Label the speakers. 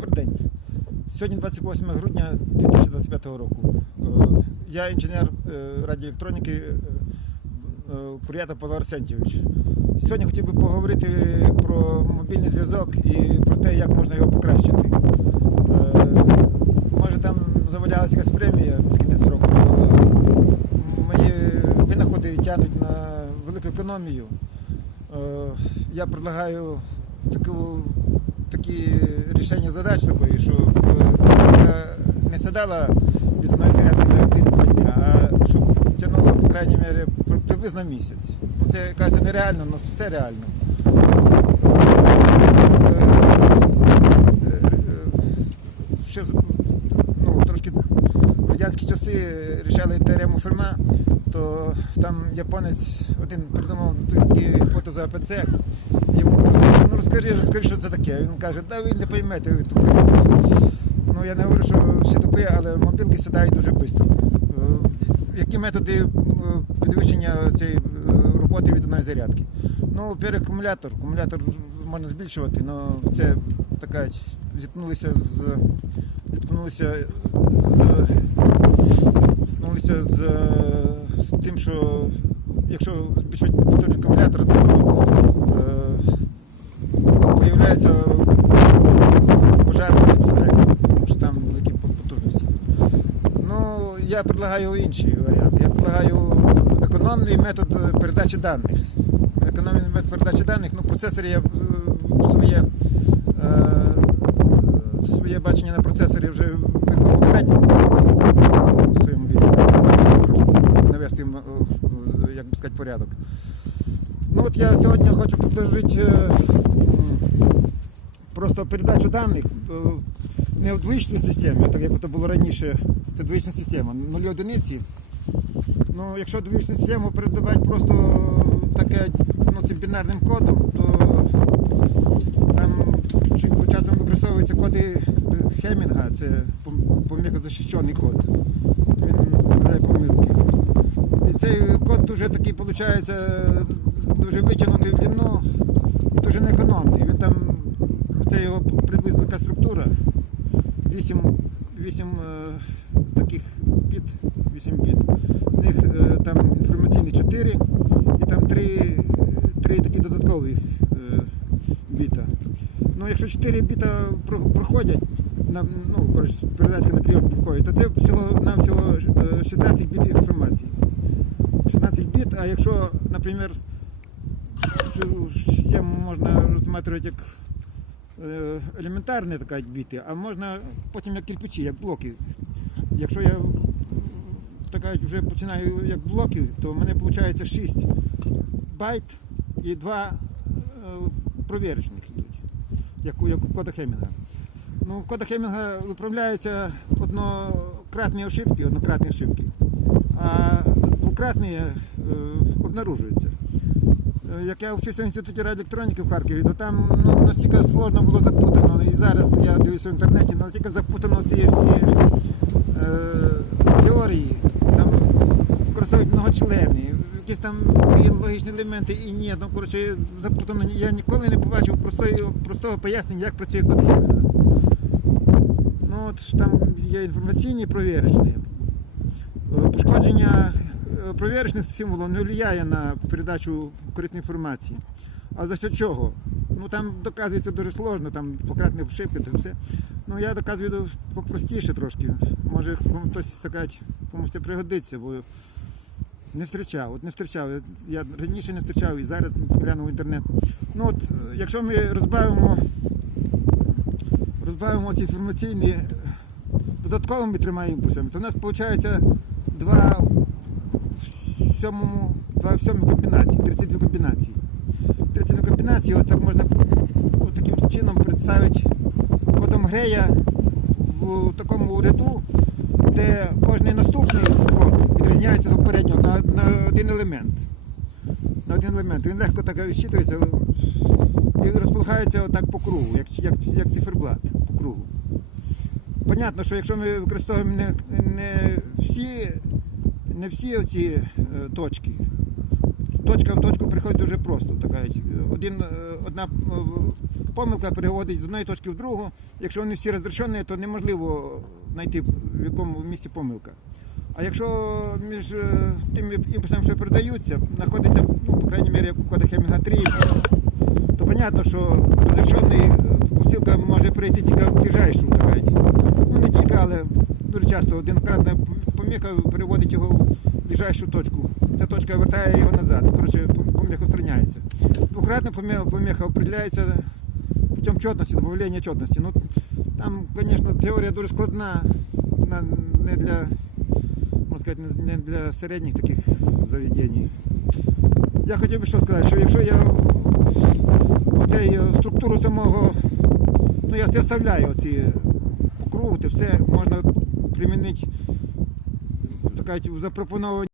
Speaker 1: Добрий день. Сьогодні 28 грудня 2025 року. Е, Я інженер е, радіоелектроніки е, Кур'ята Павло Арсентьович. Сьогодні хотів би поговорити про мобільний зв'язок і про те, як можна його покращити. Може там завалялася якась премія під кінець року. Мої винаходи тягнуть на велику економію. Я предлагаю таку, такі рішення задач такої, щоб е, не сідала від одної зарядки за один-два дня, а щоб тягнула, по крайній мірі, при- приблизно місяць. Ну, це кажеться нереально, але все реально. Е, е, е, Ще ну, трошки в радянські часи рішали теорему Ферма, то там японець один придумав такі фото за АПЦ. Розкажи, розкажи, що це таке. Він каже, да ви не поймете, ви тупі. Ну я не говорю, що всі тупі, але мобілки сідають дуже швидко. Е, Які методи е, підвищення цієї е, роботи від одної зарядки? Ну, перший акумулятор. Акумулятор можна збільшувати, але це така зіткнулися з зіткнулися з зіткнулися з тим, що якщо збільшувати потужність акумулятора, то е, появляється пожежна небезпека, тому що там великі потужності. Ну, я предлагаю інший варіант. Я предлагаю економний метод передачі даних. Економний метод передачі даних, ну, процесорі я е, своє, е, своє бачення на процесорі вже виклав попередньо в своєму відео. Навести, е, як би сказати, порядок. Ну от я сьогодні хочу предложити м, просто передачу даних е, не в двоїчній системі, так як це було раніше, це двоїчна система, нулі одиниці. Ну, якщо двоїчну систему передавати просто таке ну, цим бінарним кодом, то там часом використовуються коди Хемінга, це пом- помилкозахищений код. Він грає помилки. І цей код дуже такий, виходить, дуже витягнутий в длину, дуже неекономний. Він там, це його приблизно така структура. 8, 8 е, таких біт, 8 біт. З них е, там інформаційні 4 і там 3, 3 такі додаткові е, біта. Ну, якщо 4 біта про- проходять, на, ну, коротше, передачка на прийом проходить, то це всього на всього 16 біт інформації. 16 біт, а якщо, наприклад, систему можна розсматривати як е, елементарні така біти, а можна потім як кирпичі, як блоки. Якщо я така вже починаю як блоки, то в мене виходить 6 байт і 2 е, провірочних йдуть, як у, як у кода Хемінга. Ну, кода Хемінга виправляється однократні ошибки, однократні ошибки, а двократні е, обнаружуються. Е, Як я вчився в інституті радіоелектроніки в Харкові, то там ну, настільки сложно було запутано. І зараз я дивлюся в інтернеті, настільки запутано ці всі е, теорії. Там використовують многочлени, якісь там логічні елементи і ні. Ну, коротше, запутано. Я ніколи не побачив простої, простого пояснення, як працює код Ну, от там є інформаційні провірочні. Е, Пошкодження провірочних символів не впливає на передачу корисної інформації. А за що чого? Ну там доказується дуже сложно, там пократні ошибки, там все. Ну я доказую попростіше трошки. Може хтось комусь це пригодиться, бо не зустрічав. От не зустрічав. Я раніше не зустрічав і зараз глянув в інтернет. Ну от, якщо ми розбавимо, розбавимо ці інформаційні е, додатковими трьома імпульсами, то у нас виходить два в сьомому, два в сьомій комбінації, 32 комбінації. 32 комбінації, от так можна от таким чином представити кодом Грея в такому ряду, де кожний наступний код відрізняється від попереднього на, на один елемент. На один елемент. Він легко так вищитується і розполагається отак по кругу, як, як, як циферблат по кругу. Понятно, що якщо ми використовуємо не, не всі, не всі оці е, точки, точка в точку приходить дуже просто. Така, один, е, одна е, помилка переводить з одної точки в другу. Якщо вони всі розрішені, то неможливо знайти в якому місці помилка. А якщо між тими імпульсами, що передаються, знаходиться, ну, по крайній мірі, в кодах Хемінга 3 імпульс, то зрозуміло, що розрішений е, посилка може прийти тільки в ближайшу. Ну не тільки, але дуже часто однократна поміха переводить його в ближайшу точку. Ця точка вертає його назад. Ну, коротше, поміха устраняється. Двократна поміха определяється путем чотності, добавлення чотності. Ну, там, звісно, теорія дуже складна, не для, можна сказати, не- для середніх таких заведень. Я хотів би що сказати, що якщо я оцей, е, структуру самого, ну я це вставляю оці то все можна примінити запропоновані